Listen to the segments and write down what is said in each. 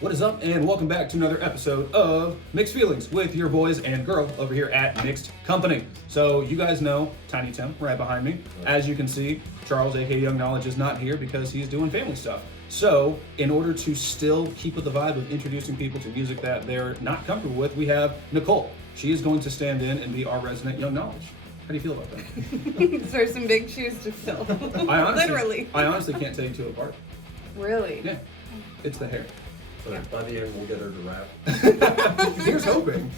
What is up, and welcome back to another episode of Mixed Feelings with your boys and girl over here at Mixed Company. So you guys know Tiny Tim right behind me. As you can see, Charles, aka Young Knowledge, is not here because he's doing family stuff. So in order to still keep with the vibe of introducing people to music that they're not comfortable with, we have Nicole. She is going to stand in and be our resident Young Knowledge. How do you feel about that? There's some big shoes to fill. Literally. I honestly can't tell you two apart. Really? Yeah. It's the hair. But by the end, we'll get her to rap. Here's hoping.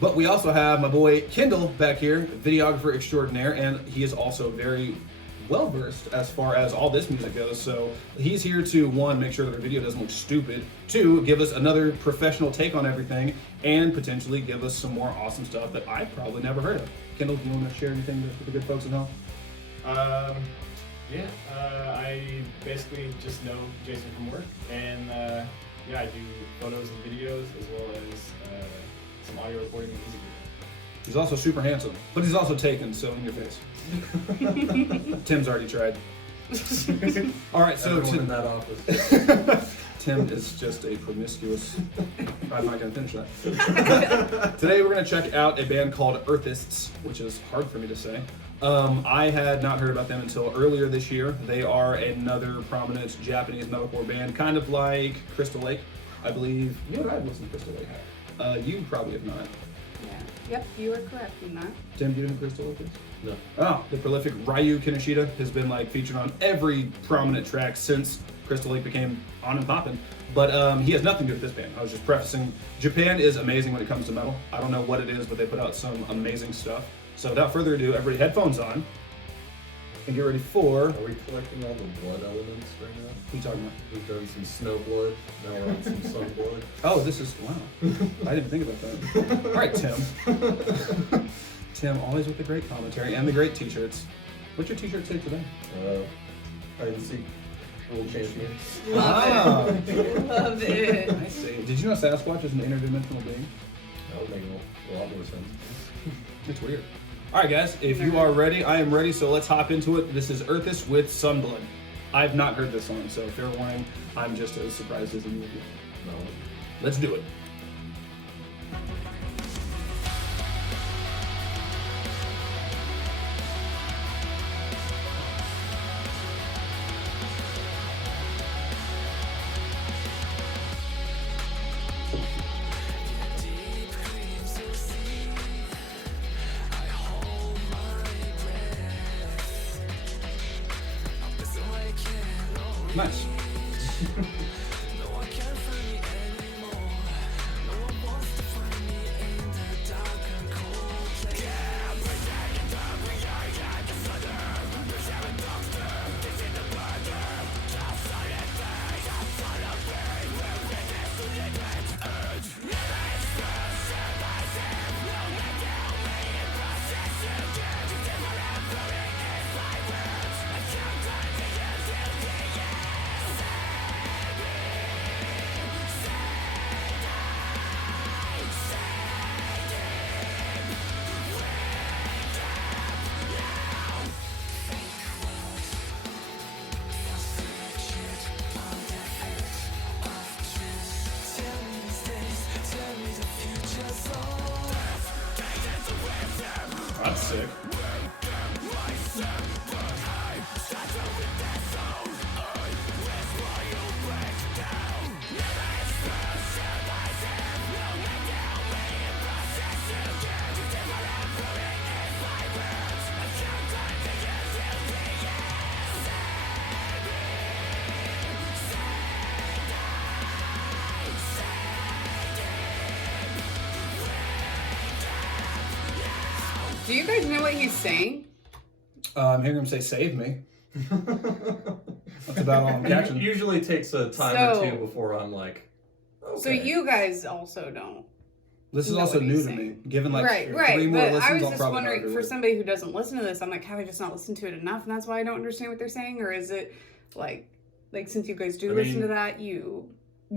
But we also have my boy Kendall back here, videographer extraordinaire, and he is also very well-versed as far as all this music goes. So he's here to, one, make sure that our video doesn't look stupid, two, give us another professional take on everything, and potentially give us some more awesome stuff that I've probably never heard of. Kendall, do you want to share anything with the good folks at home? I basically just know Jason from work, and I do photos and videos as well as some audio recording and music. He's also super handsome, but he's also taken, so in your face. Tim's already tried. All right, so Everyone in that office. Tim is just a promiscuous. I'm not going to finish that. Today we're going to check out a band called Earthists, which is hard for me to say. I had not heard about them until earlier this year. They are another prominent Japanese metalcore band, kind of like Crystal Lake, I believe. You know what? I've listened to Crystal Lake. You probably have not. Yeah. Yep, you are correct in that. Tim, do you know who Crystal Lake is? No. Oh, the prolific Ryu Kinoshita has been featured on every prominent track since Crystal Lake became on and popping. But he has nothing to do with this band. I was just prefacing. Japan is amazing when it comes to metal. I don't know what it is, but they put out some amazing stuff. So without further ado, everybody headphones on and get ready for... Are we collecting all the blood elements right now? What are you talking about? We've done some snow blood, now we're on some SUNBLOOD. Oh, this is... Wow. I didn't think about that. All right, Tim. Tim, always with the great commentary and the great t-shirts. What's your t-shirt say today? Hide and seek. World champion. Love it. Love it. I see. Did you know Sasquatch is an interdimensional being? That would make a lot more sense. It's weird. All right, guys, if you are ready, I am ready, so let's hop into it. This is Earthists with SUNBLOOD. I've not heard this song, so fair warning, I'm just as surprised as you will be. No. Let's do it. Nice. That's sick. Do you guys know what he's saying? I'm hearing him say, "Save me." That's about all I'm catching. It usually takes a time or two before I'm like, okay. So you guys also don't. This is know also what he's new to saying. me. Given right. three more But listens, I was I'll just probably wondering, know for every somebody who doesn't listen to this, I'm like, have I just not listened to it enough, and that's why I don't understand what they're saying? Or is it like since you guys do listen to that, you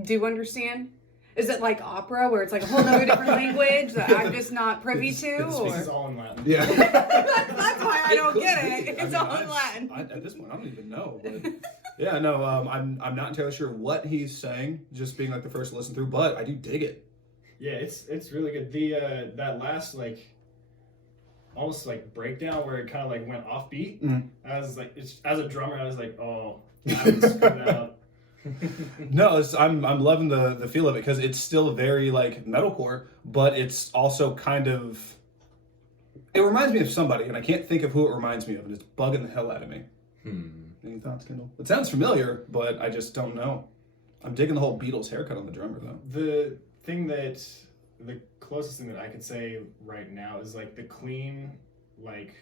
do understand? Is it like opera where it's like a whole other different language that I'm just not privy to? This Or is all in Latin. Yeah. that's why I don't could get be. it. It's all in Latin. At this point, I don't even know. But yeah, no, I'm not entirely sure what he's saying, just being like the first to listen through, but I do dig it. Yeah, it's really good. The that last like almost like breakdown where it kind of like went off beat. I was like, as a drummer, I was like, oh, I would screw that up. No, I'm loving the feel of it because it's still very like metalcore, but it's also kind of. It reminds me of somebody, and I can't think of who it reminds me of, and it's bugging the hell out of me. Any thoughts, Kendall? It sounds familiar, but I just don't know. I'm digging the whole Beatles haircut on the drummer, though. The closest thing that I could say right now is like the clean, like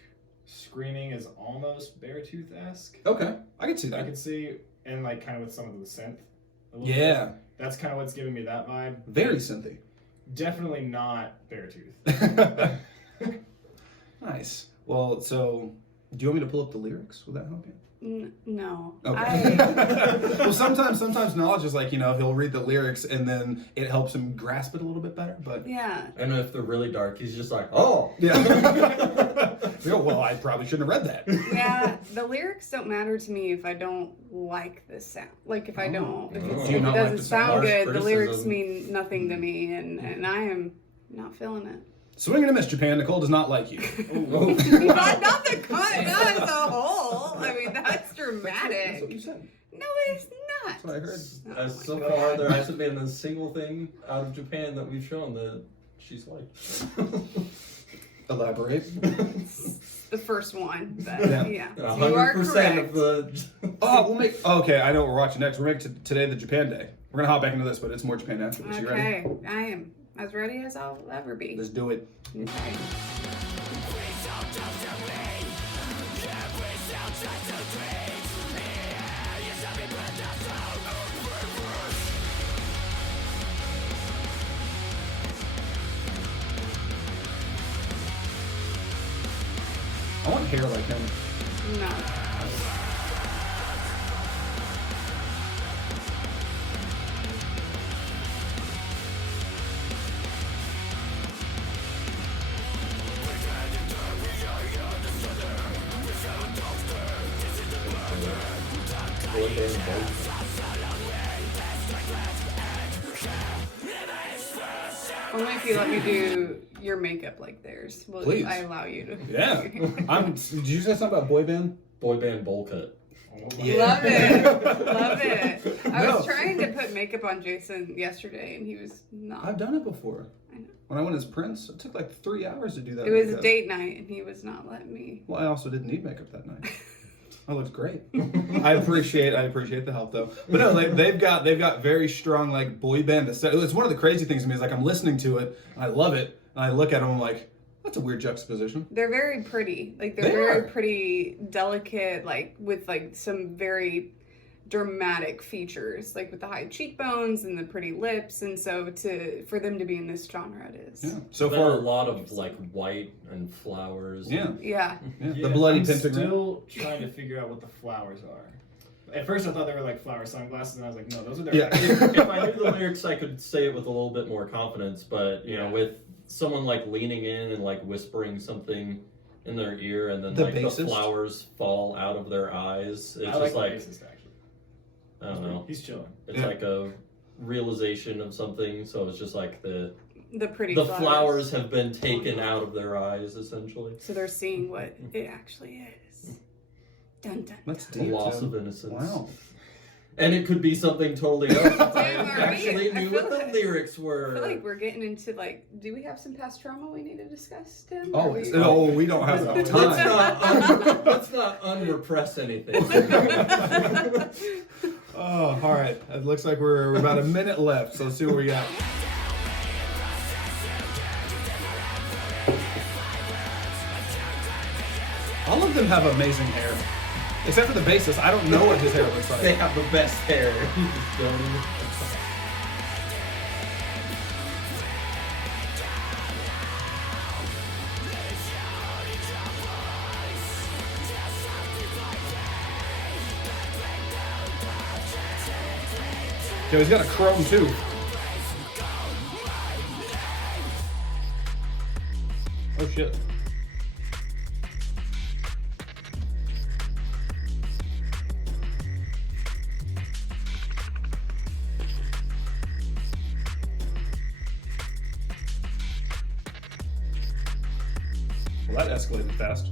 screaming is almost Beartooth-esque. Okay, I can see that. I could see, and like kind of with some of the synth. Yeah. Bit. That's kind of what's giving me that vibe. Very synthy. Definitely not Beartooth. Nice. Well, so do you want me to pull up the lyrics? Would that help you? No. Okay. Well, sometimes knowledge is like, he'll read the lyrics and then it helps him grasp it a little bit better. But Yeah. And if they're really dark, he's just like, oh. Yeah. Well, I probably shouldn't have read that. Yeah, the lyrics don't matter to me if I don't like the sound. Like if I don't, if, Do you if it not like doesn't the sound harsh good, the lyrics criticism? mean nothing to me, and I am not feeling it. Swing and a miss, Japan. Nicole does not like you. not the cut, not as a whole. I mean, that's dramatic. That's what you said. No, it's not. That's what I heard. As so far, there hasn't been a single thing out of Japan that we've shown that she's like. Elaborate. The first one, but yeah. You are 100% correct. of the. We'll make. Okay, I know what we're watching next. We're making today the Japan Day. We're gonna hop back into this, but it's more Japan after this. You ready? Okay, I am as ready as I'll ever be. Let's do it. Okay. I want hair like him. No. Only if you let me do your makeup like theirs. Will Please. I allow you to? Yeah. Did you say something about boy band? Boy band bowl cut. Yeah. Love it. Love it. I was No. trying to put makeup on Jason yesterday, and he was not. I've done it before. I know. When I went as Prince, it took like 3 hours to do that. It was makeup. date night, and he was not letting me. Well, I also didn't need makeup that night. That looks great. I appreciate the help though. But no, like they've got very strong like boy band. It's one of the crazy things to me is like I'm listening to it, and I love it, and I look at them, I'm like, that's a weird juxtaposition. They're very pretty. Like they're They very are. pretty, delicate, like with like some very dramatic features, like with the high cheekbones and the pretty lips, and so for them to be in this genre, it is. Yeah. So There are far, a lot of like white and flowers. yeah. Yeah. The bloody I'm pentagram. still trying to figure out what the flowers are. At first, I thought they were like flower sunglasses, and I was like, no, those are their. Yeah. If I knew the lyrics, I could say it with a little bit more confidence. But with someone like leaning in and like whispering something in their ear, and then The like bassist? the flowers fall out of their eyes, it's I just like like the bassist, actually. I don't know. He's chilling. It's Yeah. like a realization of something. So it's just like the pretty flowers have been taken out of their eyes, essentially. So they're seeing what it actually is. Dun dun. That's The deep. loss Tim. of innocence. Wow. And it could be something totally else. If I Damn, are we- actually I knew feel what the like- lyrics I were. feel like we're getting into like, do we have some past trauma we need to discuss, Tim? Oh, Or we- we don't have enough Let's time. not unrepress anything. Oh, all right. It looks like we're about a minute left, so let's see what we got. All of them have amazing hair. Except for the bassist. I don't know what his hair looks They like. have the best hair. You just don't even- Yo, he's got a chrome too. Oh shit. Well, that escalated fast.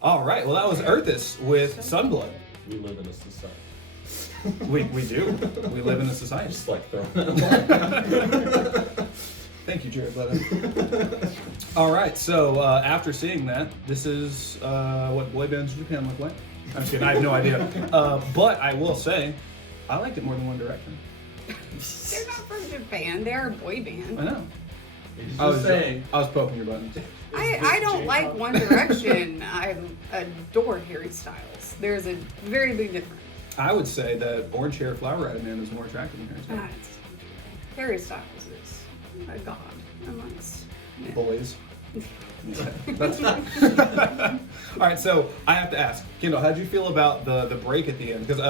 All right. Well, that was Earthists with Sunblood. We live in a society. We do. We live in a society. Just like throwing that line. Thank you, Jared Levin. All right. So after seeing that, this is what boy bands in Japan look like. I'm just kidding. I have no idea. But I will say, I liked it more than One Direction. They're not from Japan. They're a boy band. I know. He's I was just saying. I was poking your buttons. I don't like One Direction. I adore Harry Styles. There's a very big difference. I would say that Orange Hair Flower Eyed Man is more attractive than Harry Styles. It's Harry Styles is a god amongst men. Boys. Yeah, that's all right. So I have to ask, Kendall, how did you feel about the break at the end? Because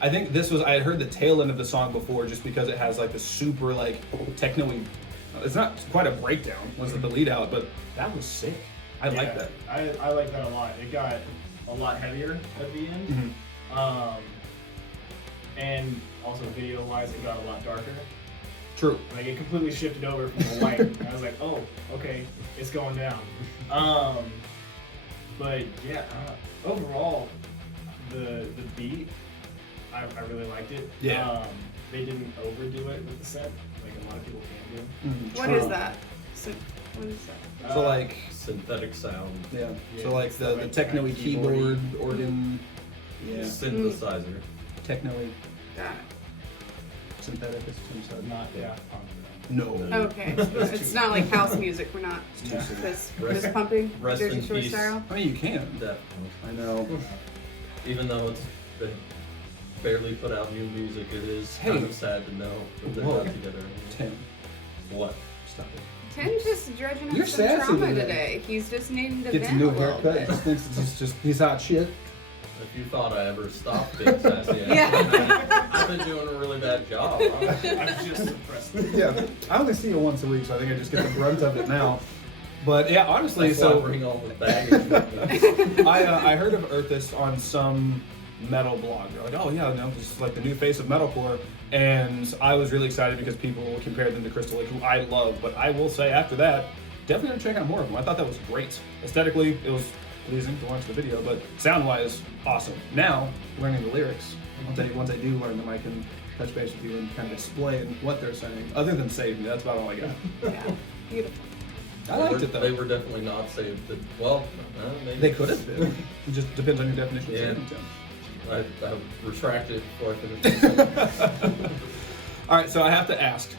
I think this was, I had heard the tail end of the song before, just because it has like the super like techno-y. It's not quite a breakdown, was it the lead out, but that was sick. I like that. I like that a lot. It got a lot heavier at the end. Mhm. And also video-wise, it got a lot darker. True. Like it completely shifted over from the light. And I was like, oh, okay, it's going down. But yeah, overall, the beat, I really liked it. Yeah. They didn't overdo it with the set, like a lot of people can do. Mhm. What True. is that? What is that? So like, Synthetic sound. yeah. Yeah, So like the like techno-y keyboard-y. keyboard, organ, yeah, Synthesizer. techno-y, Got synthetic, as Tim said. Not, yeah. No. it. Okay. It's not like house music. We're not Yeah. this Rest- pumping rest Jersey in Shore peace. style. I mean, you can. Definitely. I know. Even though it's they barely put out new music, it is kind Hey. of sad to know that they're Whoa. not together anymore. Tim, What? stop it. Tim's just dredging up You're some sassy trauma today. today. He's just needing to Gets a vent new a little haircut. bit. Just thinks it's just he's hot shit. If you thought I ever stopped being sassy, Yeah. I've been doing a really bad job. I'm just impressed. Yeah, I only see you once a week, so I think I just get the brunt of it now. But yeah, honestly, That's why I so bring all the baggage with me. I heard of Earthists on some metal blog. They're like, oh yeah, no, this is like the new face of metalcore, and I was really excited because people compared them to Crystal Lake, who I love. But I will say after that, definitely gonna check out more of them. I thought that was great. Aesthetically, it was pleasing to watch the video, but sound-wise, awesome. Now, learning the lyrics. Once I do learn them, I can touch base with you and kind of explain what they're saying. Other than save me, that's about all I got. Yeah. Beautiful. I liked it though. They were definitely not saved. Well, maybe. They could have been. It just depends on your definition of Yeah. saving, Tim. I retracted before I finished. All right, so I have to ask.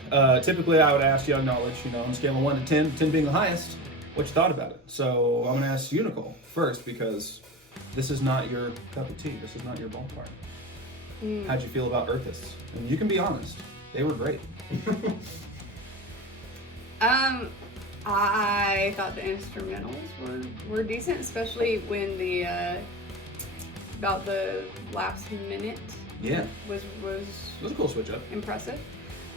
Typically, I would ask Young Knowledge, on a scale of 1 to 10, 10 being the highest, what you thought about it. So I'm going to ask you, Nicole, first, because this is not your cup of tea. This is not your ballpark. How'd you feel about Earthists? And you can be honest. They were great. I thought the instrumentals were decent, especially when the about the last minute Yeah. was It was a cool switch up. impressive.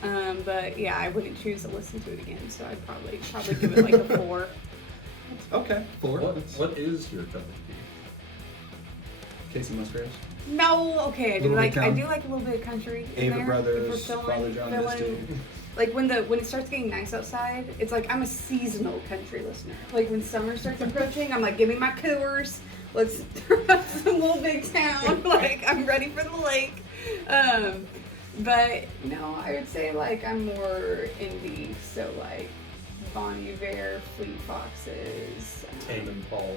But yeah, I wouldn't choose to listen to it again, so I'd probably give it like a 4. Okay, 4. What is your cup of tea? Casey Musgraves. No, okay, I do Little like Big I Town. do like a little bit of country in Ava there. Brothers, If we're Father John Misty. Like when it starts getting nice outside, it's like I'm a seasonal country listener. Like when summer starts approaching, I'm like, give me my Coors. Let's throw out some Little Big Town. Like I'm ready for the lake. But no, I would say like I'm more indie. So like Bon Iver, Fleet Foxes, Tame Impala.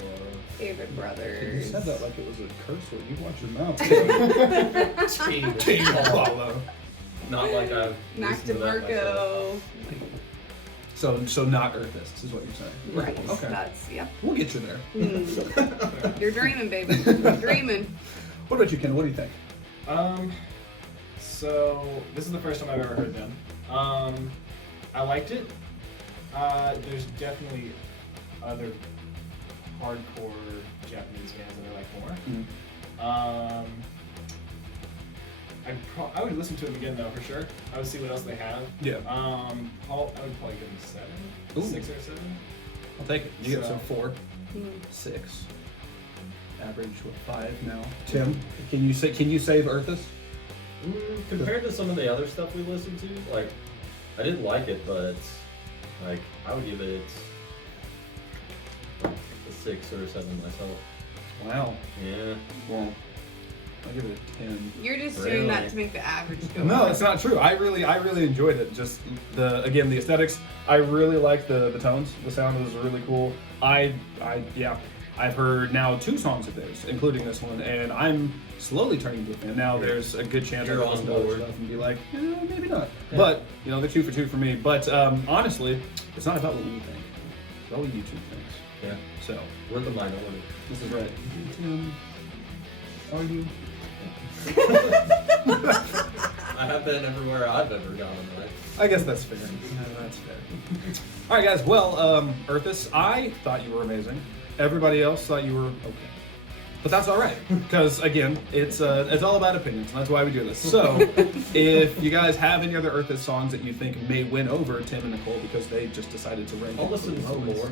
Ava You Brothers. said that like it was a curse word. You watch your mouth. Tame Team Impala. Apollo. Not like I've Mac listened to that myself. DeMarco. So not Earthists is what you're saying. Right. Okay. That's, yep. We'll get you there. You're dreaming, baby. You're dreaming. What about you, Ken? What do you think? So this is the first time I've ever heard them. I liked it. There's definitely other hardcore Japanese bands that I like more. I would listen to them again though for sure. I would see what else they have. Yeah. I would probably give them 7, Ooh. 6 or 7. I'll take it. You get So- some 4, Mm. 6. Average 5 now. Tim, can you save Earthist? Compared to some of the other stuff we listened to, like, I didn't like it, but like I would give it a 6 or a 7 myself. Wow. Yeah. Well, I'll give it a 10. You're just Really? doing that to make the average go No, up. it's not true. I really enjoyed it. Just the aesthetics. I really liked the tones. The sound was really cool. I've heard now 2 songs of theirs, including this one, and I'm slowly turning to a fan. Now there's a good chance I You're could listen on to other board. stuff and be like, maybe not. Yeah. But they're 2 for 2 for me. But honestly, it's not about what we think. It's about what YouTube thinks. Yeah. So We're the minority. this is right. Tim, are you? I have been everywhere I've ever gone, right? I guess that's fair. Yeah, that's fair. All right, guys. Well, Earthists, I thought you were amazing. Everybody else thought you were okay. But that's all right, because again, it's all about opinions, and that's why we do this. So, if you guys have any other Earthist songs that you think may win over Tim and Nicole because they just decided to rank I'll it listen to some lowest, more.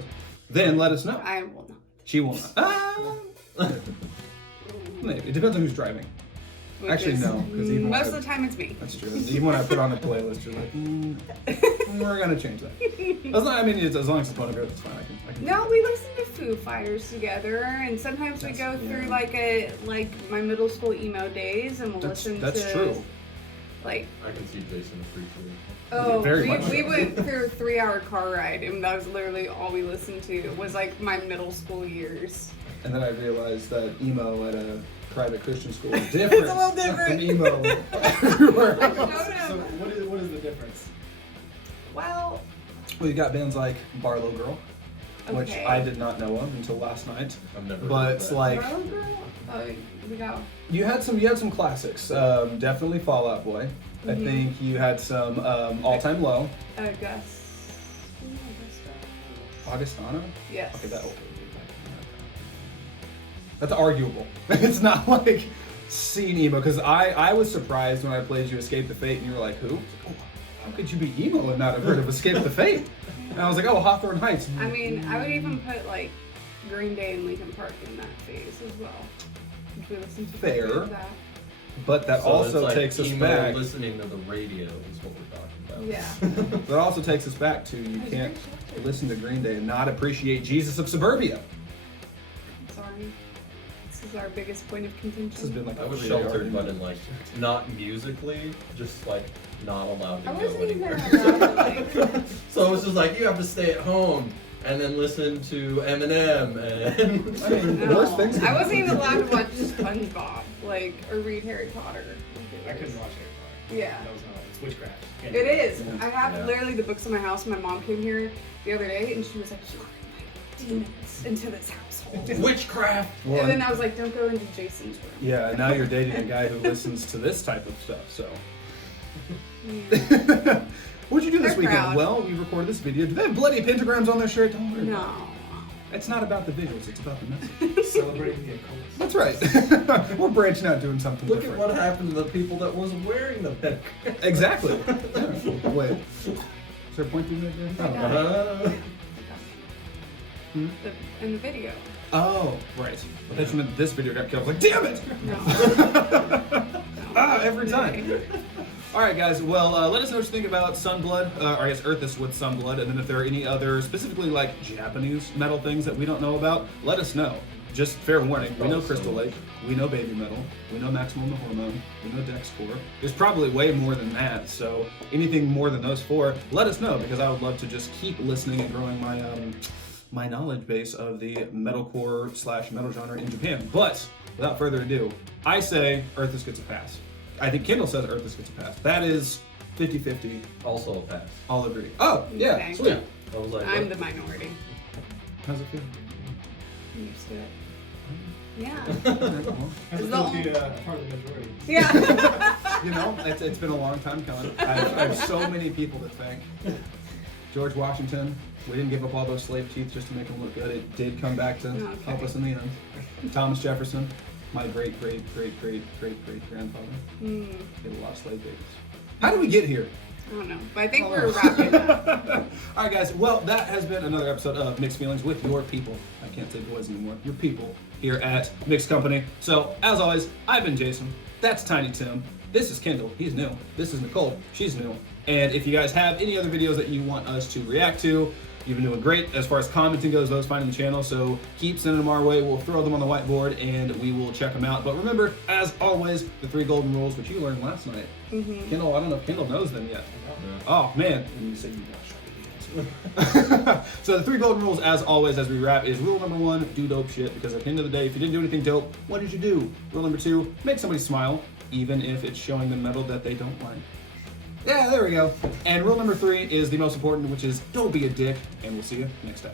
then let us know. I will not. She will not. Maybe it depends on who's driving. Which Actually, is- no, because even most when of the time it's me. that's true. Even when I put on a playlist, you're like, we're gonna change that. As long, as long as it's one of yours, it's fine. I can. No, we listen to Foo Fighters together, and sometimes we go through like my middle school emo days, and we'll listen That's to true. like I can see Jason appreciating. oh Very we much so. went through a 3-hour car ride, and that was literally all we listened to was like my middle school years. And then I realized that emo at a private Christian school is different. It's a little different. From emo everywhere else. So what is the difference? Well, Well, you got bands like Barlow Girl, which Okay. I did not know of until last night. I've never. But heard it's that. like Girl, we got you had some classics. Definitely Fall Out Boy. I Mhm. think you had some All Time Low. Augustana. Yes. Okay, that's arguable. It's not like scene emo, because I was surprised when I played you Escape the Fate and you were like, who? Oh, how could you be emo and not have heard of Escape the Fate? And I was like, oh, Hawthorne Heights. I mean, I would even put like Green Day and Linkin Park in that phase as well. If we listen to Fair. something like that. But that So also it's like takes us emo back. listening to the radio is what we're talking about. Yeah. That also takes us back to you can't listen to Green Day and not appreciate Jesus of Suburbia. Sorry. This is our biggest point of contention. This has been like I a was really sheltered, argument. but in like not musically, just like not allowed to I go wasn't even anywhere. allowed to, like, So it was just like you have to stay at home and then listen to Eminem and. I mean, no. worst things. I wasn't even allowed to watch SpongeBob, like, or read Harry Potter. I couldn't watch it. Yeah. That was not. It's witchcraft. Can't It do that. is. I have Yeah. literally the books in my house. My mom came here the other day and she was like, "You are inviting demons into this household." Witchcraft. Well, And then I was like, "Don't go into Jason's room." yeah, and now you're dating a guy who listens to this type of stuff, so. Yeah. What'd you do this They're weekend? proud. Well, we recorded this video. Do they have bloody pentagrams on their shirt? Don't worry about No. it. It's not about the visuals, it's about the message. Celebrating the occult. That's right. We're branching out doing something Look at different. what happened to the people that wasn't wearing the pentagram. Exactly. Yeah. Wait. Is there a point you made there? I Oh. got it. Hmm? In the video. Oh, right. I thought you meant this video got killed. I was like, damn it! No. Every time. All right, guys. Well, let us know what you think about SUNBLOOD, or I guess Earthists with SUNBLOOD, and then if there are any other specifically like Japanese metal things that we don't know about, let us know. Just fair warning, we know Crystal Lake, we know Baby Metal, we know Maximum the Hormone, we know Dexcore. There's probably way more than that, so anything more than those 4, let us know, because I would love to just keep listening and growing my my knowledge base of the metalcore / metal genre in Japan. But without further ado, I say Earthists gets a pass. I think Kendall says Earthists gets a pass. That is 50-50. Also a pass. All agree. Oh, yeah, Okay. sweet. I was like, I'm what? the minority. How's it feel? I'm used to it. Yeah. Has Is it the- felt to be a part of the majority? Yeah. You know, it's been a long time coming. I have so many people to thank. George Washington, we didn't give up all those slave teeth just to make him look good. It did come back to help us in the end. Thomas Jefferson, my great grandfather, Hmm. did a lot of slave babies. How did we get here? I don't know, but I think we're wrapping up. All right, guys. Well, that has been another episode of Mixed Feelings with your people. I can't say boys anymore. Your people here at Mixed Company. So, as always, I've been Jason. That's Tiny Tim. This is Kendall, he's new. This is Nicole, she's new. And if you guys have any other videos that you want us to react to, you've been doing great as far as commenting goes, those finding the channel, so keep sending them our way. We'll throw them on the whiteboard and we will check them out. But remember, as always, the 3 golden rules, which you learned last night. Kendall, I don't know if Kendall knows them yet. Oh, man. And you said you So the 3 golden rules, as always, as we wrap, is rule number 1, do dope shit, because at the end of the day, if you didn't do anything dope, what did you do? Rule number 2, make somebody smile, even if it's showing them metal that they don't like. Yeah, there we go. And rule number 3 is the most important, which is don't be a dick, and we'll see you next time.